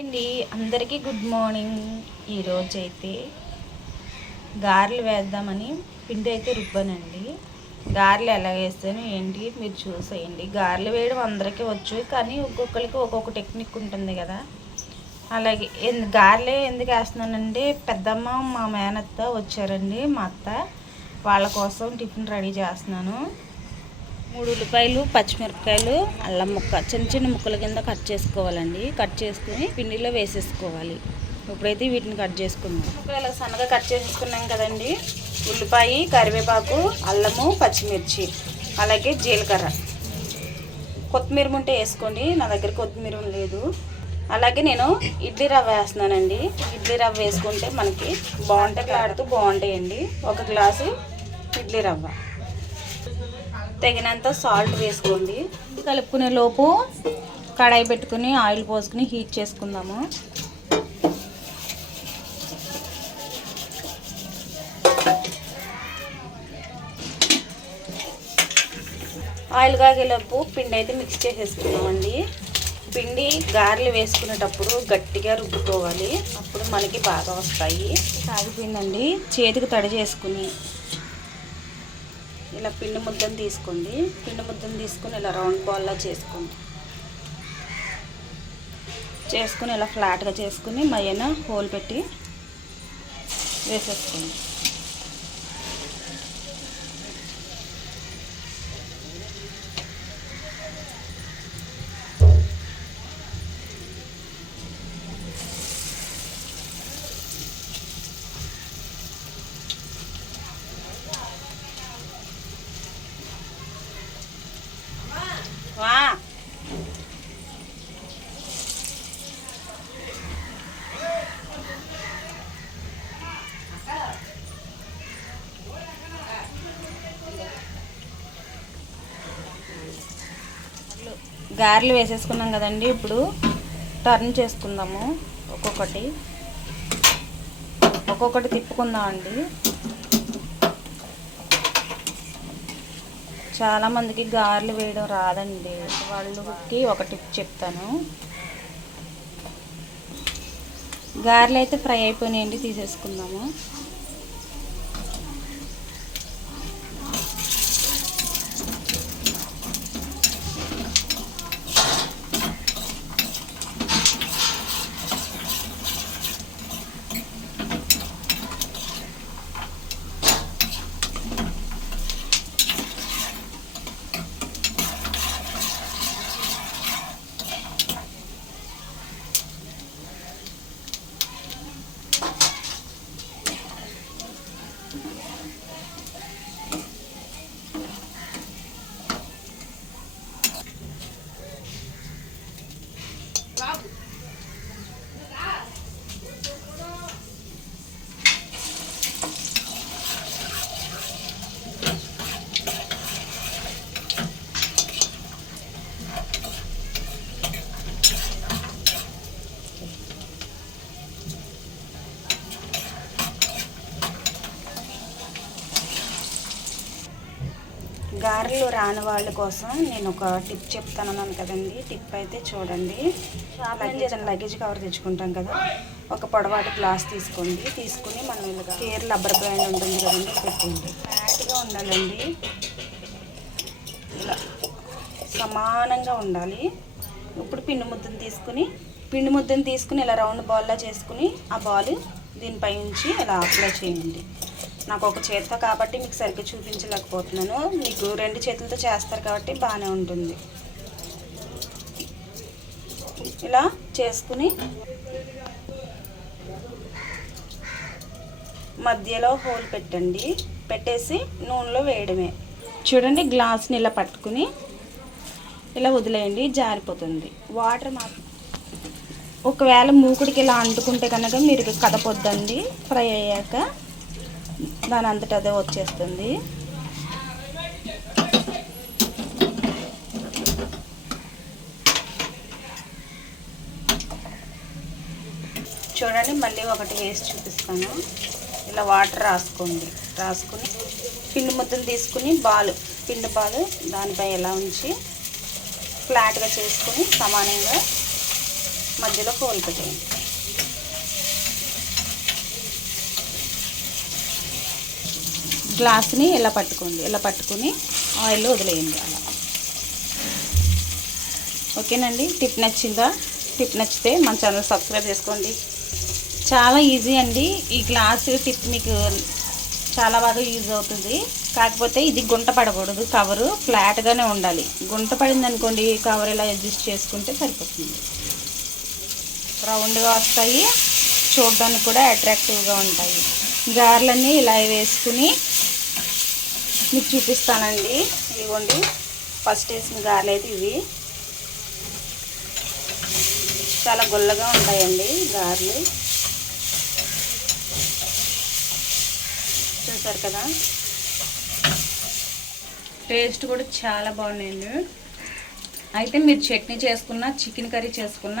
అండి అందరికీ good morning. ఈరోజు అయితే గారెలు వేద్దామని పిండి అయితే రుబ్బానండి. గారెలు ఎలా వేస్తాను ఏంటి మీరు చూసేయండి. గారెలు వేయడం అందరికీ వచ్చు కానీ ఒక్కొక్కరికి ఒక్కొక్క టెక్నిక్ ఉంటుంది కదా. అలాగే ఎందు గారెలే ఎందుకు వేస్తున్నానంటే పెద్దమ్మ మా మేనత్త వచ్చారండి మా అత్త వాళ్ళ కోసం టిఫిన్ రెడీ చేస్తున్నాను. మూడు ఉల్లిపాయలు పచ్చిమిరపకాయలు అల్లం ముక్క. చిన్న చిన్న ముక్కల కింద కట్ చేసుకోవాలండి. కట్ చేసుకుని పిండిలో వేసేసుకోవాలి. ఇప్పుడైతే వీటిని కట్ చేసుకున్నాం ఇప్పుడు ఇలా సన్నగా కట్ చేసుకున్నాం కదండి ఉల్లిపాయ కరివేపాకు అల్లము పచ్చిమిర్చి అలాగే జీలకర్ర. కొత్తిమీర ఉంటే వేసుకోండి. నా దగ్గర కొత్తిమీర లేదు. అలాగే నేను ఇడ్లీ రవ్వ వేస్తున్నానండి. ఇడ్లీ రవ్వ వేసుకుంటే మనకి బాగుంటాయి ఆడుతూ బాగుంటాయండి. ఒక గ్లాసు ఇడ్లీ రవ్వ. తగినంత సాల్ట్ వేసుకోండి. కలుపుకునే లోపు కడాయి పెట్టుకుని ఆయిల్ పోసుకుని హీట్ చేసుకుందాము. ఆయిల్ కాగేలోపు పిండి అయితే మిక్స్ చేసేసుకున్నామండి పిండి గారెలు వేసుకునేటప్పుడు గట్టిగా రుబ్బుకోవాలి. అప్పుడు మనకి బాగా వస్తాయి. కాగిపోయిందండి. చేతికి తడి చేసుకుని ఇలా పిండి ముద్దను తీసుకోండి. పిండి ముద్దను తీసుకుని ఇలా రౌండ్ బాల్లా చేసుకోండి. చేసుకుని ఇలా ఫ్లాట్గా చేసుకుని మయ్యన హోల్ పెట్టి వేసేసుకోండి. గారెలు వేసేసుకున్నాం కదండి ఇప్పుడు టర్న్ చేసుకుందాము. ఒక్కొక్కటి. ఒక్కొక్కటి తిప్పుకుందాం అండి చాలామందికి గారెలు వేయడం రాదండి. వాళ్ళకి ఒక టిప్ చెప్తాను. గారెలు అయితే ఫ్రై అయిపోయినాయండి తీసేసుకుందాము. గారెలు రాని వాళ్ళ కోసం నేను ఒక టిప్ చెప్తానన్నాను కదండి. టిప్ అయితే చూడండి. లగేజ్ లగేజ్ కవర్ తెచ్చుకుంటాం కదా. ఒక పొడవాటి గ్లాస్ తీసుకోండి. తీసుకుని మనం ఇలాగా కేర్ రబ్బర్ బ్యాండ్ ఉంటుంది కదండి పెట్టండి ఫ్లాట్గా ఉండాలండి. ఇలా సమానంగా ఉండాలి. ఇప్పుడు పిండి ముద్దను తీసుకుని పిండి ముద్దను తీసుకుని ఇలా రౌండ్ బాల్లా చేసుకుని ఆ బాల్ దీనిపై ఉంచి ఇలా అప్లై చేయండి. నాకు ఒక చేతితో కాబట్టి మీకు సరిగ్గా చూపించలేకపోతున్నాను. మీకు రెండు చేతులతో చేస్తారు కాబట్టి బాగానే ఉంటుంది. ఇలా చేసుకుని మధ్యలో హోల్ పెట్టండి. పెట్టేసి నూనెలో వేయడమే. చూడండి గ్లాస్ని ఇలా పట్టుకుని ఇలా వదిలేయండి జారిపోతుంది. వాటర్ మాత్రం ఒకవేళ మూకుడికి ఇలా అంటుకుంటే కనుక మీరు కదపొద్దండి ఫ్రై అయ్యాక. దాని అంతటా అదే వచ్చేస్తుంది. చూడండి మళ్ళీ ఒకటి వేసి చూపిస్తాను. ఇలా వాటర్ రాసుకోండి. రాసుకుని పిండి ముద్దలు తీసుకుని బాలు పిండి బాలు దానిపై ఎలా ఉంచి ఫ్లాట్గా చేసుకుని సమానంగా మధ్యలో కోల్పెట్టేయండి గ్లాస్ని ఇలా పట్టుకోండి? ఇలా పట్టుకుని ఆయిల్ వదిలేయండి అలా. ఓకేనండి? టిప్ నచ్చిందా? టిప్ నచ్చితే మన ఛానల్ సబ్స్క్రైబ్ చేసుకోండి. చాలా ఈజీ అండి. ఈ గ్లాస్ టిప్ మీకు చాలా బాగా యూజ్ అవుతుంది. కాకపోతే ఇది గుంట పడకూడదు. కవరు ఫ్లాట్గానే ఉండాలి. గుంట పడింది అనుకోండి కవర్ ఇలా అడ్జస్ట్ చేసుకుంటే సరిపోతుంది. రౌండ్గా వస్తాయి. చూడడానికి కూడా అట్రాక్టివ్గా ఉంటాయి. గారెలన్నీ ఇలా వేసుకుని మీకు చూపిస్తానండి. ఇదిగోండి. ఫస్ట్ వేసిన గారెలు అయితే ఇవి. చాలా గుల్లగా ఉంటాయండి గారెలు. చూసారు కదా? టేస్ట్ కూడా చాలా బాగున్నాయండి. అయితే మీరు చట్నీ చేసుకున్న చికెన్ కర్రీ చేసుకున్న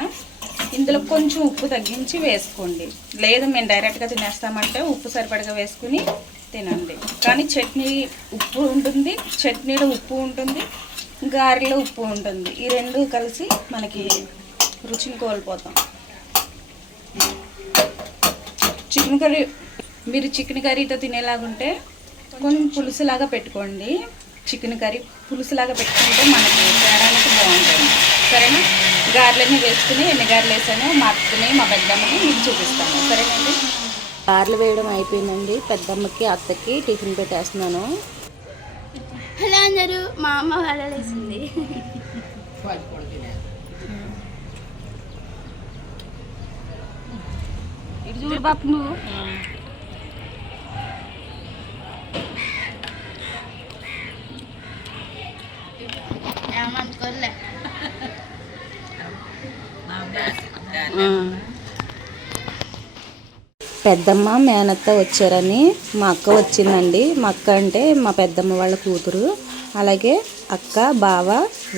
ఇందులో కొంచెం ఉప్పు తగ్గించి వేసుకోండి. లేదు మేము డైరెక్ట్గా తినేస్తామంటే ఉప్పు సరిపడగా వేసుకుని తినండి. కానీ చట్నీ ఉప్పు ఉంటుంది చట్నీలో ఉప్పు ఉంటుంది గారెలో ఉప్పు ఉంటుంది. ఈ రెండు కలిసి మనకి రుచిని కోల్పోతాం. చికెన్ కర్రీ మీరు చికెన్ కర్రీతో తినేలాగుంటే కొంచెం పులుసులాగా పెట్టుకోండి. చికెన్ కర్రీ పులుసులాగా పెట్టుకుంటే మనకి తినడానికి బాగుంటుంది. సరేనా? గారెలన్నీ వేసుకుని ఎన్ని గారెలు వేసానో మా అత్తని మా పెద్దమ్మని మీకు చూపిస్తాను. సరేనండి? గారెలు వేయడం అయిపోయిందండి. పెద్దమ్మకి అత్తకి టిఫిన్ పెట్టేస్తున్నాను. హలో అందరూ మా అమ్మ ఇటు చూడు బాపు నువ్వు. ఏమనుకోలే పెద్దమ్మ మేనత్త వచ్చారని మా అక్క వచ్చిందండి. మా అక్క అంటే మా పెద్దమ్మ వాళ్ళ కూతురు. అలాగే అక్క బావ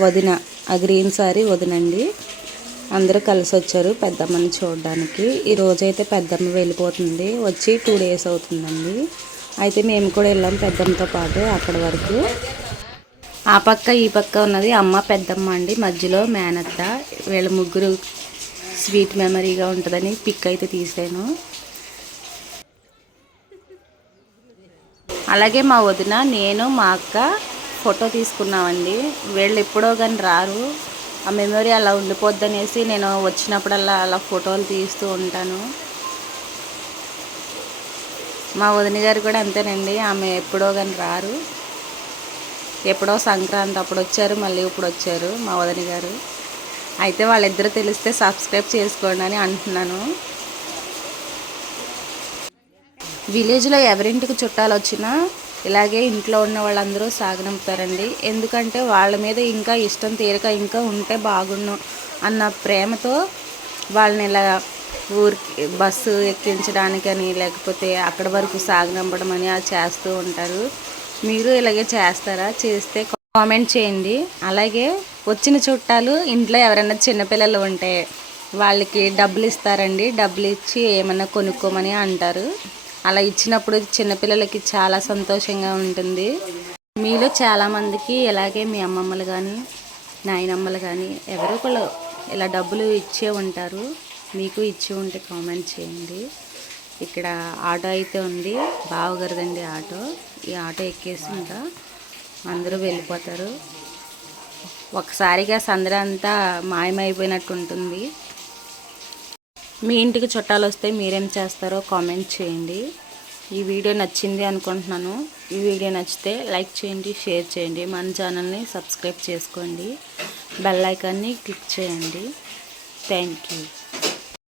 వదిన ఆ గ్రీన్ సారీ వదినండి. అందరూ కలిసి వచ్చారు పెద్దమ్మని చూడడానికి. ఈరోజైతే పెద్దమ్మ వెళ్ళిపోతుంది. వచ్చి టూ డేస్ అవుతుందండి. అయితే మేము కూడా వెళ్ళాం పెద్దమ్మతో పాటు అక్కడి వరకు. ఆ పక్క ఈ పక్క ఉన్నది అమ్మ పెద్దమ్మ అండి. మధ్యలో మేనత్త. వీళ్ళ ముగ్గురు స్వీట్ మెమరీగా ఉంటుందని పిక్ అయితే తీసాను అలాగే మా వదిన నేను మా అక్క ఫోటో తీసుకున్నామండి. వీళ్ళు ఎప్పుడో కానీ రారు. ఆ మెమరీ అలా ఉండిపోద్దనేసి నేను వచ్చినప్పుడల్లా అలా ఫోటోలు తీస్తూ ఉంటాను. మా వదిన గారు కూడా అంతేనండి. ఆమె ఎప్పుడో కానీ రారు. ఎప్పుడో సంక్రాంతి అప్పుడు వచ్చారు మళ్ళీ ఇప్పుడు వచ్చారు మా వదిన గారు. అయితే వాళ్ళిద్దరూ తెలిస్తే సబ్స్క్రైబ్ చేసుకోండి అని అంటున్నాను. విలేజ్లో ఎవరింటికి చుట్టాలు వచ్చినా ఇలాగే ఇంట్లో ఉన్న వాళ్ళందరూ సాగనంపుతారండి. ఎందుకంటే వాళ్ళ మీద ఇంకా ఇష్టం తీరక ఇంకా ఉంటే బాగుండు అన్న ప్రేమతో వాళ్ళని ఇలా ఊరికి బస్సు ఎక్కించడానికని లేకపోతే అక్కడి వరకు సాగనంపడం అని అది చేస్తూ ఉంటారు. మీరు ఇలాగే చేస్తారా? చేస్తే కామెంట్ చేయండి. అలాగే వచ్చిన చుట్టాలు ఇంట్లో ఎవరైనా చిన్నపిల్లలు ఉంటే వాళ్ళకి డబ్బులు ఇస్తారండి డబ్బులు ఇచ్చి ఏమన్నా కొనుక్కోమని అంటారు. అలా ఇచ్చినప్పుడు చిన్నపిల్లలకి చాలా సంతోషంగా ఉంటుంది. మీలో చాలామందికి ఇలాగే మీ అమ్మమ్మలు కానీ నాయనమ్మలు కానీ ఎవరో ఒకళ్ళు ఇలా డబ్బులు ఇచ్చే ఉంటారు. మీకు ఇచ్చి ఉంటే కామెంట్ చేయండి. ఇక్కడ ఆటో అయితే ఉంది. బావగారిదండి ఆటో. ఈ ఆటో ఎక్కేసి ఇంకా అందరూ వెళ్ళిపోతారు. ఒకసారిగా సందరంతా మాయమైపోయినట్టు ఉంటుంది. మీ ఇంటికి చుట్టాలు వస్తే మీరేం చేస్తారో కామెంట్ చేయండి. ఈ వీడియో నచ్చింది అనుకుంటున్నాను. ఈ వీడియో నచ్చితే లైక్ చేయండి షేర్ చేయండి. మన ఛానల్ని సబ్స్క్రైబ్ చేసుకోండి. బెల్ ఐకాన్ని క్లిక్ చేయండి. Thank you.